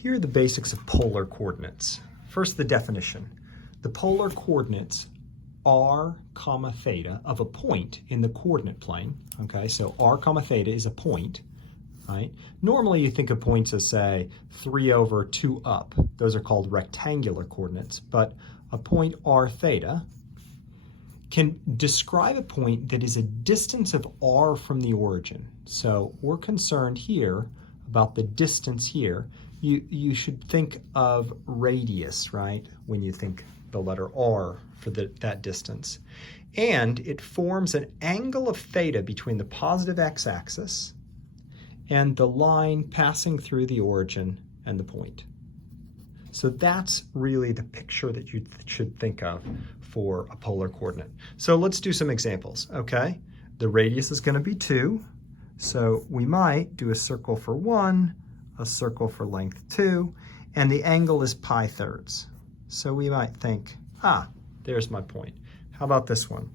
Here are the basics of polar coordinates. First, the definition. The polar coordinates r comma theta of a point in the coordinate plane. Okay, so r comma theta is a point, right? Normally you think of points as, say, 3 over 2 up. Those are called rectangular coordinates, but a point r theta can describe a point that is a distance of r from the origin. So we're concerned here about the distance here. You should think of radius, right, when you think the letter r for that distance. And it forms an angle of theta between the positive x-axis and the line passing through the origin and the point. So that's really the picture that you should think of for a polar coordinate. So let's do some examples, okay? The radius is going to be 2, so we might do a circle for 1, a circle for length 2, and the angle is pi thirds. So we might think, there's my point. How about this one?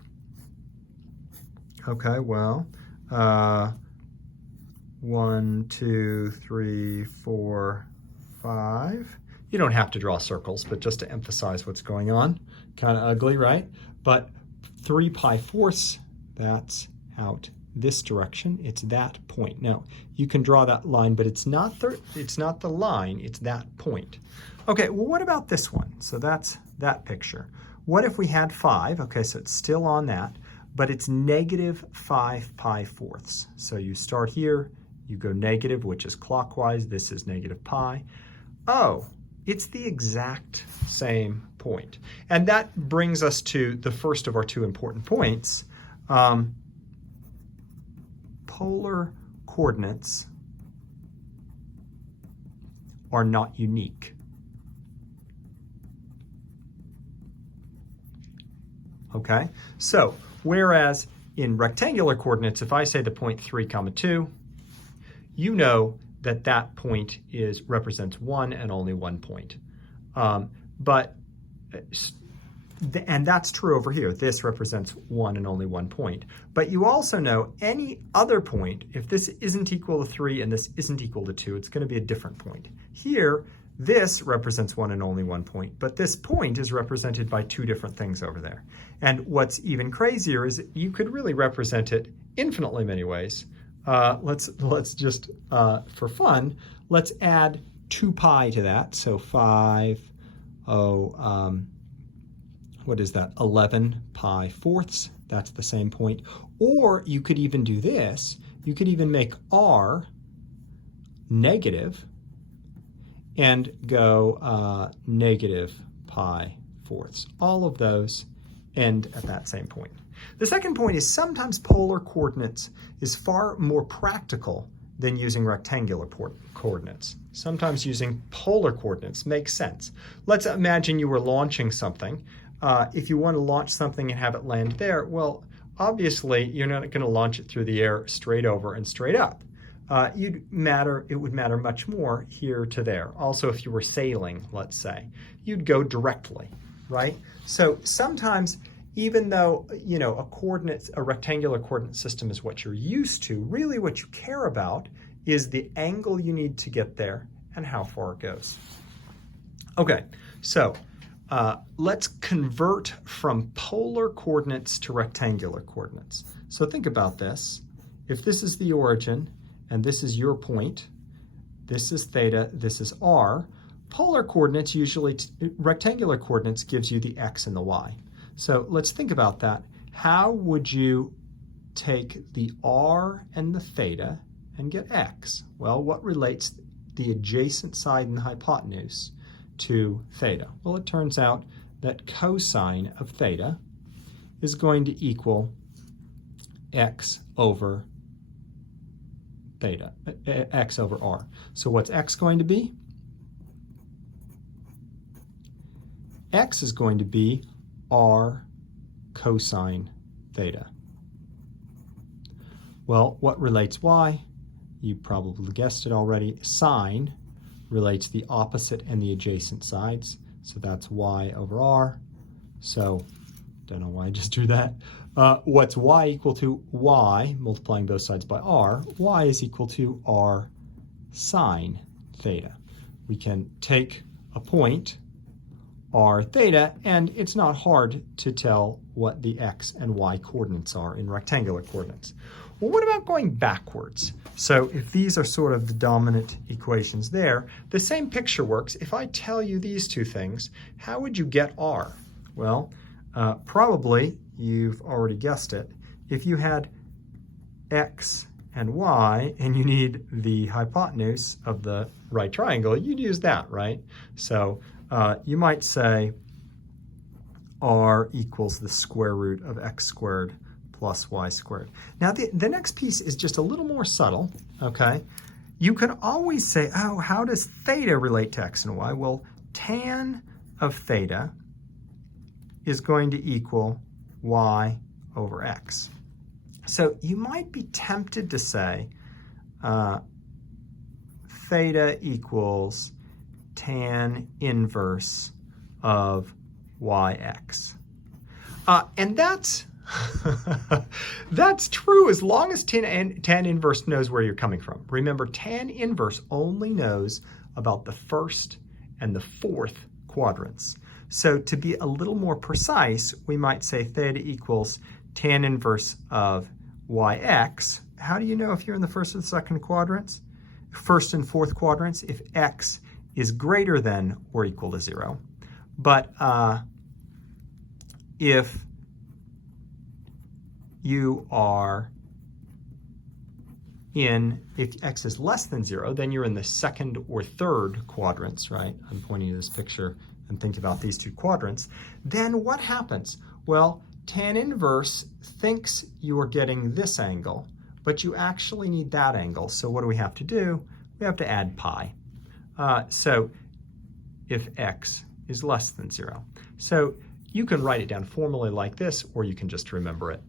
Okay, well, 1, 2, 3, 4, 5. You don't have to draw circles, but just to emphasize what's going on. Kind of ugly, right? But 3 pi fourths, that's out this direction. It's that point. Now, you can draw that line, but it's not the line, it's that point. Okay, well, what about this one? So that's that picture. What if we had 5? Okay, so it's still on that, but it's negative 5 pi fourths. So you start here, you go negative, which is clockwise. This is negative pi. Oh, it's the exact same point. And that brings us to the first of our 2 important points. Polar coordinates are not unique. Okay, so whereas in rectangular coordinates, if I say the point 3 comma 2, you know that that point represents 1 and only 1 point. And that's true over here. This represents 1 and only 1 point. But you also know any other point, if this isn't equal to 3 and this isn't equal to 2, it's going to be a different point. Here, this represents 1 and only 1 point, but this point is represented by 2 different things over there. And what's even crazier is you could really represent it infinitely many ways. Let's just, for fun, let's add 2 pi to that. So what is that? 11 pi fourths. That's the same point. Or you could even do this. You could even make r negative and go negative pi fourths. All of those end at that same point. The second point is sometimes polar coordinates is far more practical than using rectangular coordinates. Sometimes using polar coordinates makes sense. Let's imagine you were launching something. If you want to launch something and have it land there, well, obviously you're not going to launch it through the air straight over and straight up. It would matter much more here to there. Also, if you were sailing, let's say, you'd go directly, right? So sometimes, even though, you know, a rectangular coordinate system is what you're used to, really what you care about is the angle you need to get there and how far it goes. Okay, so let's convert from polar coordinates to rectangular coordinates. So think about this. If this is the origin and this is your point, this is theta, this is r, polar coordinates rectangular coordinates gives you the x and the y. So let's think about that. How would you take the r and the theta and get x? Well, what relates the adjacent side and the hypotenuse to theta? Well, it turns out that cosine of theta is going to equal x over theta, x over r. So what's x going to be? X is going to be r cosine theta. Well, what relates y? You probably guessed it already. Sine relates the opposite and the adjacent sides. So that's y over r. So, don't know why I just drew that. What's y equal to? Y, multiplying both sides by r. Y is equal to r sine theta. we can take a point, r theta, and it's not hard to tell what the x and y coordinates are in rectangular coordinates. Well, what about going backwards? So if these are sort of the dominant equations there, the same picture works. If I tell you these two things, how would you get r? Well, probably, you've already guessed it, if you had x and y, and you need the hypotenuse of the right triangle, you'd use that, right? So you might say r equals the square root of x squared plus y squared. Now, the next piece is just a little more subtle, okay? You can always say, oh, how does theta relate to x and y? Well, tan of theta is going to equal y over x. So you might be tempted to say theta equals tan inverse of yx. And that's that's true as long as tan inverse knows where you're coming from. Remember, tan inverse only knows about the first and the fourth quadrants. So to be a little more precise, we might say theta equals tan inverse of yx. How do you know if you're in the first or the second quadrants? First and fourth quadrants, if x is greater than or equal to 0. But if you are if x is less than 0, then you're in the second or third quadrants, right? I'm pointing to this picture and think about these two quadrants. Then what happens? Well, tan inverse thinks you are getting this angle, but you actually need that angle. So what do we have to do? We have to add pi. So if x is less than 0. So you can write it down formally like this, or you can just remember it.